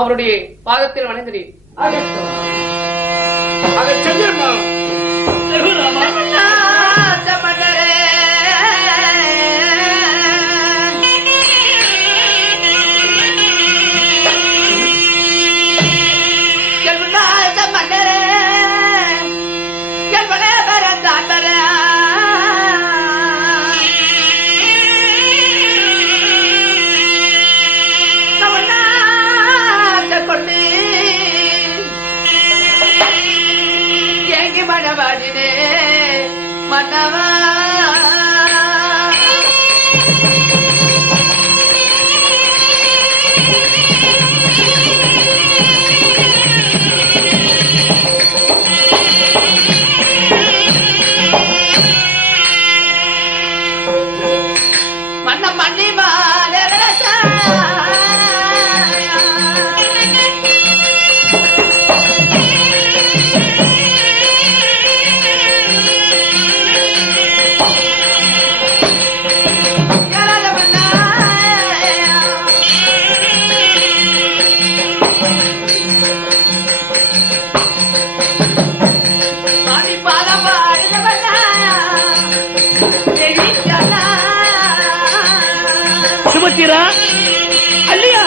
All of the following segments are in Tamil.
அவருடைய பாதத்தில் வணங்குகிறேன். மன்னவா மன்ன மன்னி மாதரசா சுபத்திரா அல்லையா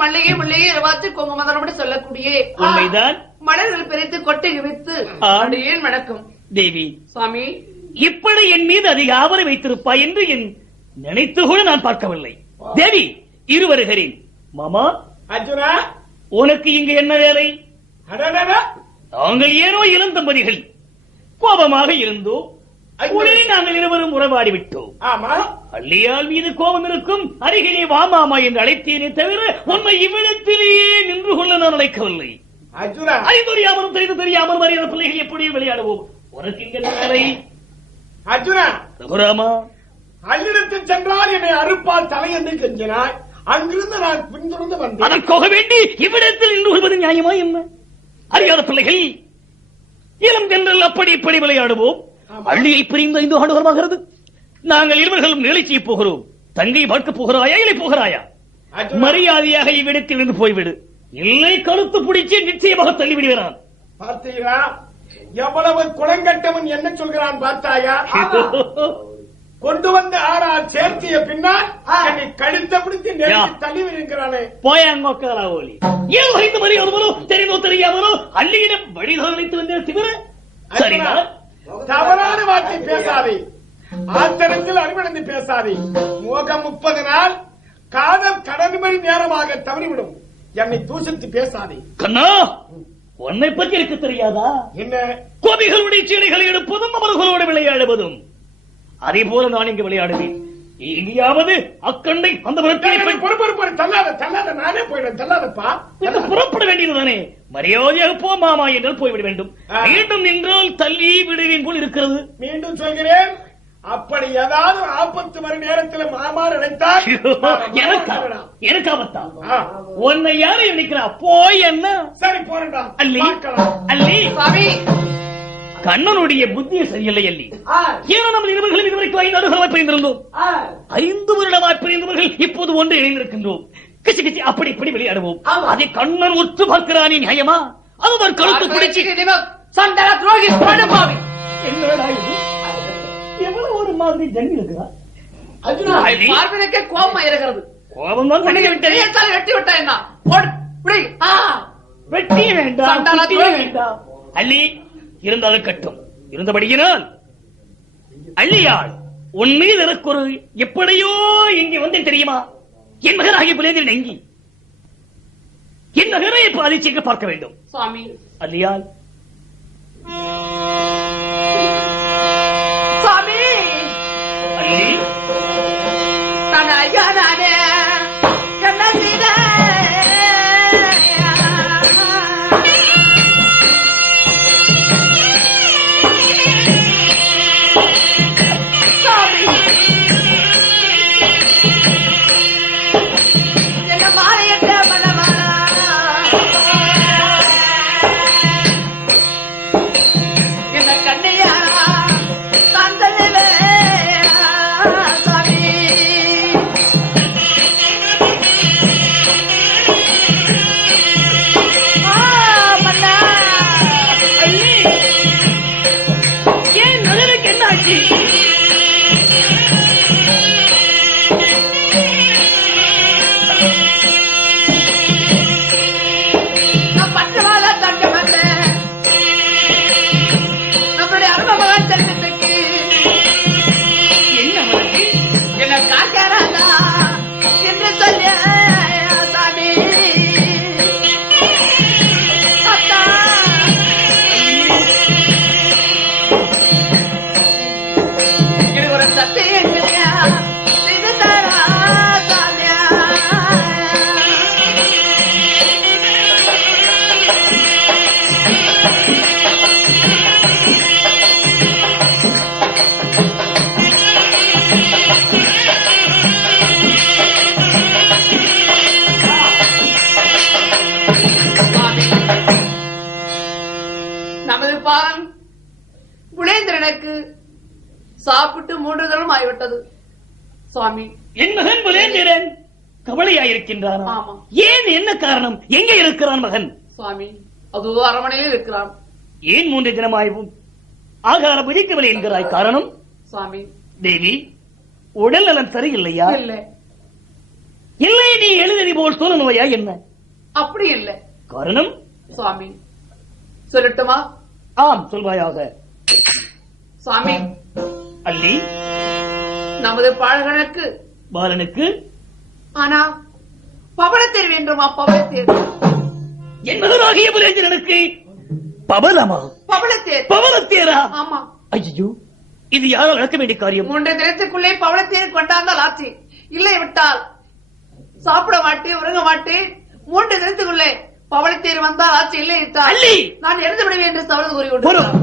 மல்லிகை முல்லையை வாத்து கொங்குமதனோடு சொல்லக்கூடிய உண்மைதான். மலர்கள் பிரித்து கொட்டை விரித்து அடியேன் வணக்கம். தேவி சுவாமி, இப்படி என் மீது அதிக ஆவலை வைத்திருப்பாய் என்று என் நினைத்து கூட நான் பார்க்கவில்லை. தேவி, இருவருகிறேன். மாமா அர்ஜுனா, உனக்கு இங்கு என்ன வேலை? நாங்கள் ஏனோ இளம் தம்பதிகள் கோபமாக இருந்தோம். உடனே நாங்கள் இருவரும் உறவாடி விட்டோம். அள்ளியால் மீது கோபம் இருக்கும். அருகிலே வாமாமா என்று அழைத்தேனே தவிர உண்மை இவ்விடத்திலேயே நின்று கொள்ள நான் அழைக்கவில்லை. அறிந்துரியாமலும் தெரிந்து தெரியாமலும் அறியாத பிள்ளைகள் எப்படி விளையாடுவோம்? உனக்கு இங்க வேலை? அர்ஜுனா, ரகுராமா, அள்ளிடத்தில் சென்றால் என்னை அறுப்பால் தலையென்று கெஞ்சினாய். அங்கிருந்து நான் பின்தொடர்ந்து வந்தேன். அதற்காக வேண்டி இவ்விடத்தில் நின்று கொள்வது நியாயமா என்ன? அறியாத பிள்ளைகள் இளம் தென்றல் அப்படி இப்படி விளையாடுவோம். அள்ளியை பிரிந்து 5 ஆண்டுகளாகிறது. நாங்கள் இருவர்களும் நிகழ்ச்சியை போகிறோம். தங்கை பார்க்க போகிறாயா, இல்லை போகிறாயா? மரியாதையாக இவ்விடத்தில் இருந்து போய்விடு. இல்லை கழுத்து பிடிச்சு நிச்சயமாக தள்ளிவிடுகிறான். பார்த்தீங்களா எவ்வளவு குளங்கட்டவன் என்ன சொல்கிறான் பார்த்தாயா? கொண்டு வந்து ஆறால் சேர்த்திய பின்னால் என்னை கழுத்த பிடித்து நெருங்கி தள்ளிவிடுகிறானே. போயாங்கோக்காரா ஓலி, ஏதோ இந்த மரியாதவரோ தெரிந்தோ தெரியாமலோ அள்ளியிடம் வழிதான் அழைத்து வந்தேன் திமிர. சரிங்களா? தவறான வார்த்தை பேசாதே. ஆத்திரத்தில் அறிவடைந்து பேசாதே. மோகம் 30 நாள், காதல் கடல் மணி நேரமாக தவறிவிடும். என்னை தூசித்து பேசாதே. கண்ணா, உன்னை பற்றி எனக்கு தெரியாதா? என்ன? கோபிகளுடைய சீலைகளை எடுப்பதும் அவர்களோடு விளையாடுவதும். அதே போல நான் இங்கு விளையாடுவேன். எங்கேயாவது அக்கண்டை அந்த பொறுப்பு தள்ளாத நானே போயிடுவேன். தள்ளாதப்பா, புறப்பட வேண்டியதுதானே. மரியாதையாக போ மாமா என்றால் போய்விட வேண்டும். மீண்டும் நின்றால் தள்ளி விடுவேன் போல் இருக்கிறது. மீண்டும் சொல்கிறேன், அப்படி ஏதாவது ஆபத்து வர நேரத்தில் மாமாறு நினைத்தால் எனக்கு ஆபத்தா? உன்னை யாரும் நினைக்கிறா? போய் என்ன? சரி போறேன்டா. அல்லி அல்லி சுவாமி, கண்ணனுடைய புத்தியை சரியில்லை அல்லி. ஏன்னா நம்ம இருவர்களும் இதுவரைக்கும் 5 ஆண்டுகளாய் பிரிந்திருந்தோம். 5 வருடமாய் பிரிந்தவர்கள் இப்போது ஒன்று இணைந்திருக்கின்றோம். கிச்சு கிச்சு அப்படி இப்படி விளையாடுவோம். அதை கண்ணன் உற்று பார்க்கிறானே நியாயமா? அதுதான் கழுத்து பிடிச்சு சண்டை துரோகி பாவி. என்னடா இது? எவ்வளவு ஒரு மாதிரி ஜன்னி இருக்கிறா? பார்வனுக்கே கோபமா இருக்கிறது. கோபம் தான் பண்ணி விட்டேன். வெட்டி விட்டா என்ன? வெட்டி வேண்டாம், வேண்டாம். அள்ளி இருந்தாலும் கட்டும். இருந்தபடியினால் அள்ளியாள் உன் மீது எனக்கு ஒரு எப்படியோ இங்கே வந்தேன் தெரியுமா? என் மகனாகிய புலேந்திரன் எங்கி என் மகனை இப்ப அதிர்ச்சிக்க பார்க்க வேண்டும். சுவாமி, அல்லியாள் சுவாமி, அல்லி நான் ஐயா நானே என்ன செய்த சாப்பிட்டு 3 தினம் ஆகிவிட்டது. சுவாமி, என் மகன் புலேந்திரன் கவலையாயிருக்கின்றான். ஏன்? என்ன காரணம்? எங்கே இருக்கிறான் மகன்? சுவாமி, அது அரண்மனையில் இருக்கிறான். ஏன் 3 தினமாயும் ஆகாரம் பிடிக்கவில்லை என்கிறாய்? காரணம்? சுவாமி, தேவி உடல் நலம் சரியில்லையா? இல்லை. இல்லை, நீ எழுதி போல் சொல்ல நோயா என்ன? அப்படி இல்லை. காரணம்? சுவாமி, சொல்லட்டுமா? ஆம், சொல்வாயாக. சுவாமி, அல்லி நமது பாலகனுக்கு பாலனுக்கு ஆனா பவளத்தேர் வேண்டுமா? பவளத்தேர் என் மகனாகிய புலேந்திரனுக்கு பவளமா? பவளத்தேர். பவளத்தேரா? ஆமா. ஐயோ, இது யாரால் நடக்க வேண்டிய காரியம்? 3 தினத்துக்குள்ளே பவளத்தேர் கொண்டாந்தால் ஆச்சு. இல்லை விட்டால் சாப்பிட மாட்டேன், உறங்க மாட்டேன். 3 தினத்துக்குள்ளே பவளத்தேர் வந்தால் ஆச்சு. இல்லை விட்டால் அல்லி நான் இறந்து விடுவேன் என்று சவால் கூறி கொண்டு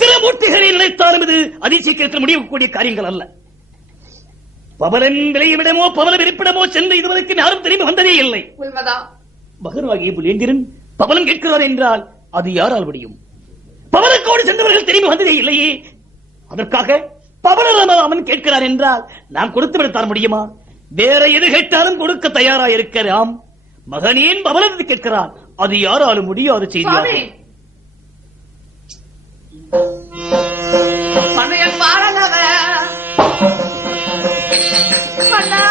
திருமூர்த்திகளை நினைத்தாலும் இது அதிசீக்கிரத்தில் முடியக்கூடிய காரியங்கள் அல்ல. பவலன் விளைவிடமோ பவல இருப்பிடமோ சென்று இதுவரைக்கும் யாரும் திரும்பி வந்ததே இல்லை. மகனாகிய புலேந்திரன் பவலன் கேட்கிறார் என்றால் அது யாரால் முடியும்? பவலுக்கோடு சென்றவர்கள் திரும்பி வந்ததே இல்லையே. அதற்காக பவலம் அவன் கேட்கிறார் என்றால் நாம் கொடுத்து விடத்தான் முடியுமா? வேற எது கேட்டாலும் கொடுக்க தயாரா இருக்கிறாம். மகனேன் பவலத்தை கேட்கிறான், அது யாராலும் முடியாத செய்தி. மன்னையன் பாரலவ மன்னா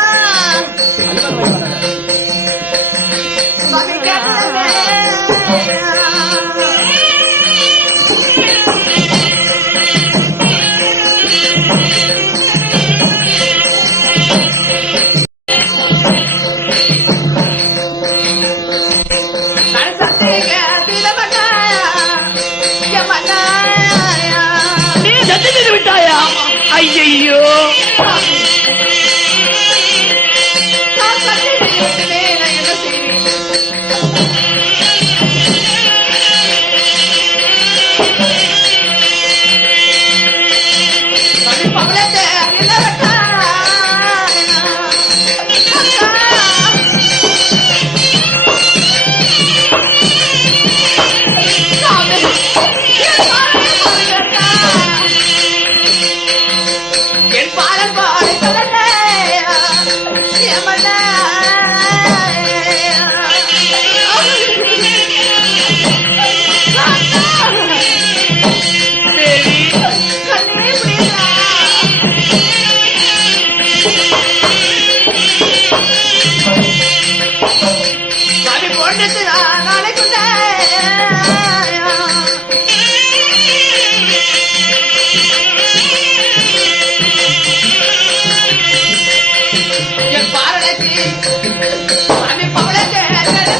சாமி பவளத்தேர்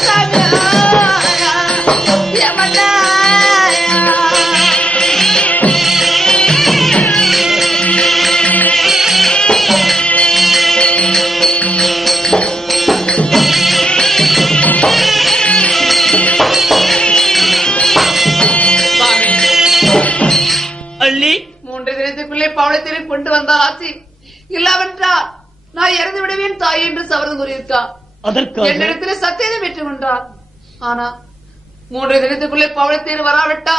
சாமி யமனா அள்ளி 3 தினத்துக்குள்ளே பவளத்தேரை கொண்டு வந்தால் ஆச்சு, இல்லாவென்றால் நான் இறந்து விடுவேன் தாய் என்று சபதம் கூறியிருக்கான். அதற்காக என்னிடத்தில் சத்தியத்தை பெற்றுக் கொண்டார். ஆனா 3 தினத்துக்குள்ளே பவளத்தேர் வராவிட்டா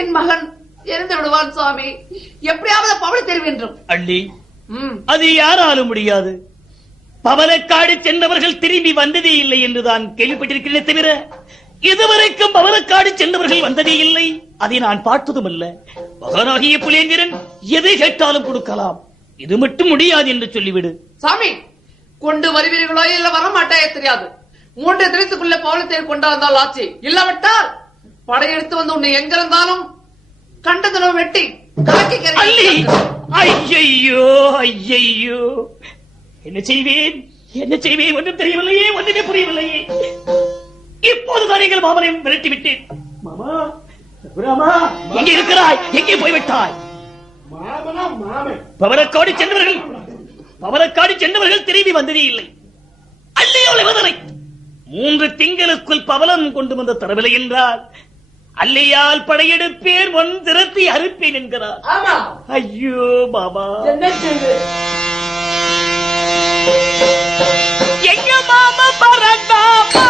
என் மகன் இறந்து விடுவான் சுவாமி. எப்படியாவது பவளத்தேர் வென்றும். அள்ளி, அது யாராலும் முடியாது. பவளக்காடு சென்றவர்கள் திரும்பி வந்ததே இல்லை என்றுதான் கேள்விப்பட்டிருக்கிறேன் தவிர இதுவரைக்கும் பவளக்காடு சென்றவர்கள் வந்ததே இல்லை. அதை நான் பார்த்ததும் அல்ல. மகனாகிய புலேந்திரன் எதை கேட்டாலும் கொடுக்கலாம், இது மட்டும் முடியாது என்று சொல்லிவிடு. சாமி, கொண்டு வருவீர்களோ இல்ல வரமாட்டாயே தெரியாது. 3 தினத்துக்குள்ள பவளத்தேர் கொண்டாந்தால் ஆச்சு, இல்லாவிட்டால் படையெடுத்து வந்து உன்னை எங்க இருந்தாலும் கண்டதனம் வெட்டி காக்கி அள்ளி, ஐயையோ ஐயையோ, என்ன செய்வேன் என்ன செய்வேன் ஒன்றும் தெரியவில்லையே, ஒன்றுமே புரியவில்லையே. இப்போதுதான் நீங்கள் மாமனை விரட்டி விட்டேன். மாமா, ராமா, எங்கே இருக்கிறாய்? எங்கே போய்விட்டாய்? மாமனா மாமன் பவளக்காடு சென்றவர்கள் திரும்பி வந்ததே இல்லை. அள்ளியோலை வதனை 3 திங்களுக்குள் பவளம் கொண்டு வந்த தரவில்லை என்றால் அல்லையால் படையெடுப்பேன், ஒன் திறத்தை அறுப்பேன் என்கிறார். ஆமா, ஐயோ பாபா, என்ன செய்து எங்க மாமா பறந்தாமா?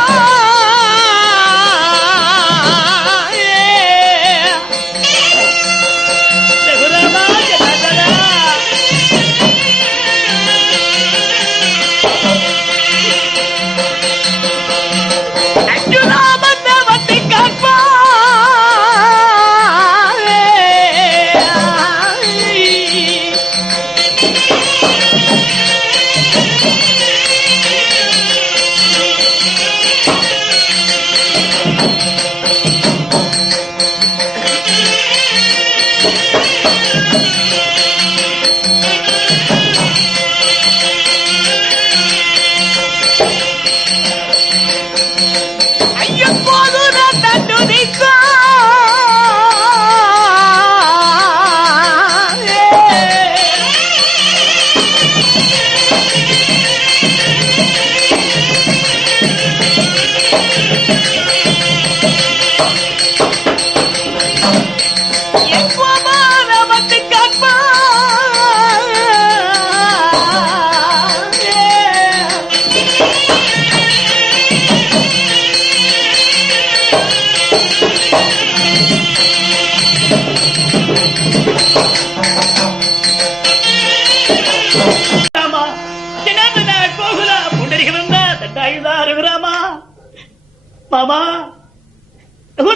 மாமா,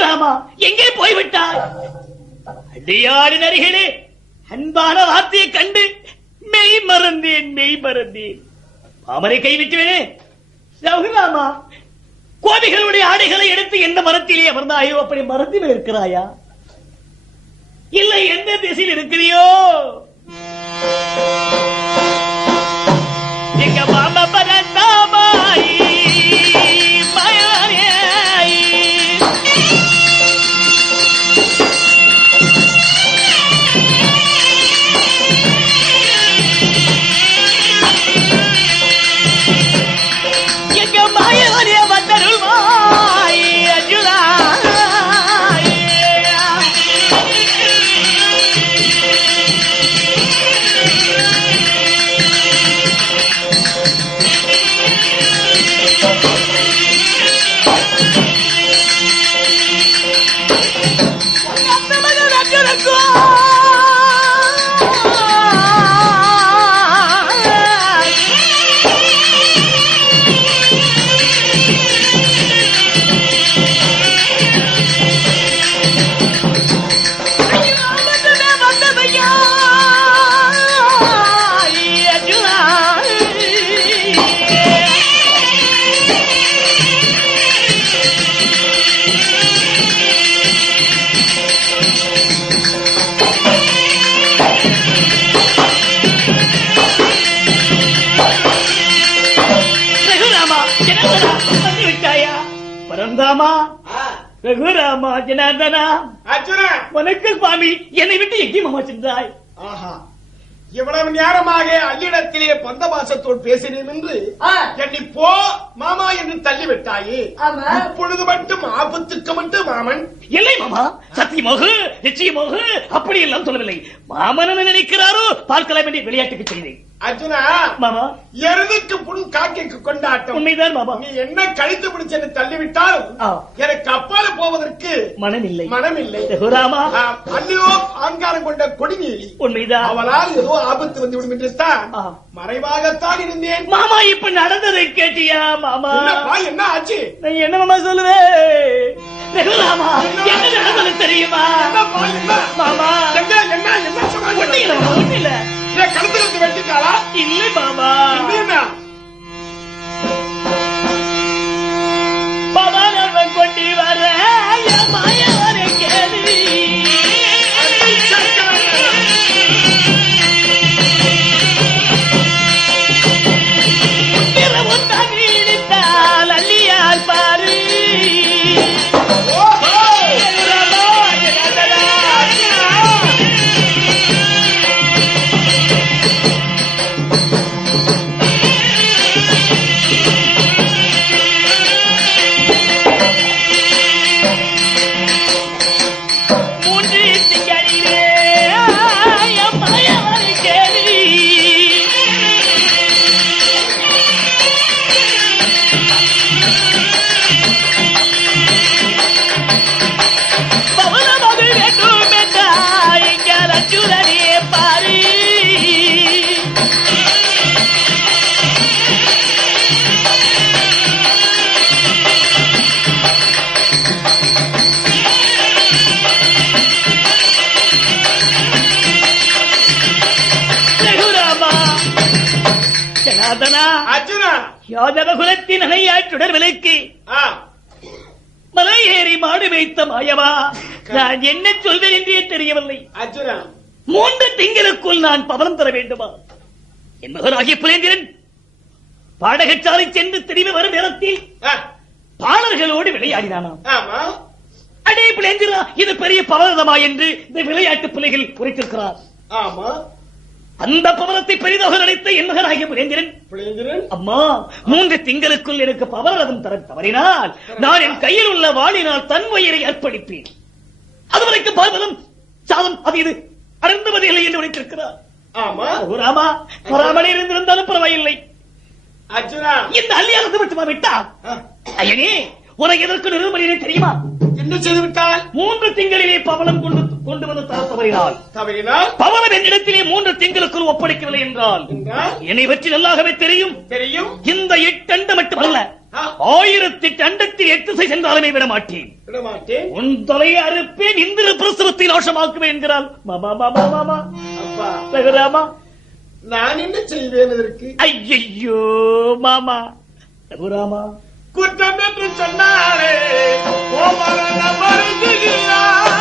ராமா, எங்கே போய்விட்டாய்? அடியாடின் அருகிலே அன்பான வார்த்தையை கண்டு மெய் மறந்தேன். மாமரை கைவிட்டுவேனே. ரகுராமா, கோபிகளுடைய ஆடைகளை எடுத்து எந்த மரத்திலே அமர்ந்தாயோ அப்படி மரத்தில் இருக்கிறாயா? இல்லை, எந்த திசையில் இருக்கிறியோ? எங்க மாமா பரந்தாமாய் பரந்தாமா, ரகுராமா, ஜனார்தனா, அர்ஜுனா, வணக்கம் சுவாமி. என்னை விட்டு எங்கே மாமா சென்றாய்? ஆஹா, இவ்வளவு நேரமாக அல்லிடத்திலே பந்தபாசத்தோடு பேசினேன் என்று என்னை போ மாமா என்று தள்ளிவிட்டாயே. இப்பொழுது மட்டும் ஆபத்துக்கு மட்டும் மாமன் இல்லை மாமா, சத்தியமாக நிச்சயமாக அப்படி எல்லாம் சொல்லவில்லை. மாமன் என்ன நினைக்கிறாரோ பார்க்கலாம் என்று விளையாட்டுக்கு செய்தேன். அர்ஜுனா மாமா, எருதுக்கு புண் காக்கைக்கு கொண்டாட்டம். உண்மைதான் மாமா. நீ என்ன கழித்து பிடிச்சு தள்ளிவிட்டாலும் எனக்கு அப்பால போவதற்கு மனமில்லை. மனமில்லை. ராமா, அல்லியோ ஆங்காரம் கொண்ட கொடிநீலி. உண்மைதான். அவளால் ஏதோ ஆபத்து வந்துவிடும் என்று தான் மறைவாகத்தான் இருந்தேன். மாமா, இப்ப நடந்ததை கேட்டியா மாமா? என்ன ஆச்சு? நான் என்ன மாமா சொல்லுவேன்? ரகுராமா, என்ன நடந்தது தெரியுமா மாமா? ஒண்ணு இல்ல மாமா, ஒண்ணு இல்ல. கழுத்து வெட்டிட்டாளா? இல்லை மாமா. மாமா, நான் கொண்டு வர மாயவரை கேள்வி அல்லியார் பாரு. யோதவகுலத்தின் அணையாற்றுடர் விலைக்கு மலை ஏறி மாடு வைத்த மாயவா, நான் என்ன சொல்வேன் என்றே தெரியவில்லை. அர்ஜுனா, 3 திங்களுக்குள் நான் பவனம் தர வேண்டுமா? என் மகனாகிய புலேந்திரன் பாடகச்சாலை சென்று திரும்பி வரும் நேரத்தில் பாடல்களோடு விளையாடினானாம். அடே புலேந்திரா, இது பெரிய பவனமா என்று இந்த விளையாட்டு பிள்ளைகள் உரைத்திருக்கிறார். ஆமா, அந்த பவனத்தை பெரிதாக நினைத்த என் மகனாகிய புலேந்திரன், அம்மா 3 திங்களுக்குள் எனக்கு பவனரதம் தர தவறினால் நான் என் கையில் உள்ள வாளினால் தன் வயிறை அர்ப்பணிப்பேன். அதுவரைக்கும் பார்வதம் சாதம் அது இது அடர்ந்துவது இல்லை என்று உரைத்திருக்கிறார். ஆமா ராமா, வராமலே இருந்திருந்தாலும் பரவாயில்லை. அர்ஜுனா, இந்த அல்லியாரத்தை மட்டுமா விட்டா? ஐயனே, உனக்கு எதற்கு நிறுவனம் தெரியுமா? என்ன செய்து விட்டால்? 3 திங்களிலே பவனம் கொண்டு வந்து தர தவறினால் பவனம் என்னிடத்திலே 3 திங்களுக்குள் ஒப்படைக்கவில்லை என்றால் என்னை பற்றி நல்லாகவே தெரியும். இந்த 8 அண்ட மட்டுமல்ல, 1008 அண்டத்தில் 8 திசை சென்றாலுமே விட மாட்டேன். உன் தலையை அறுப்பேன், இந்திர பிரசவத்தை நாசமாக்குவேன் என்கிறாள். மாமா மாமா மாமா ரகுராமா, நான் என்ன செய்வேன் இதற்கு? ஐயோ மாமா ரகுராமா, குற்றம் என்று சொன்னாலே கோமரன் வருகிறார்.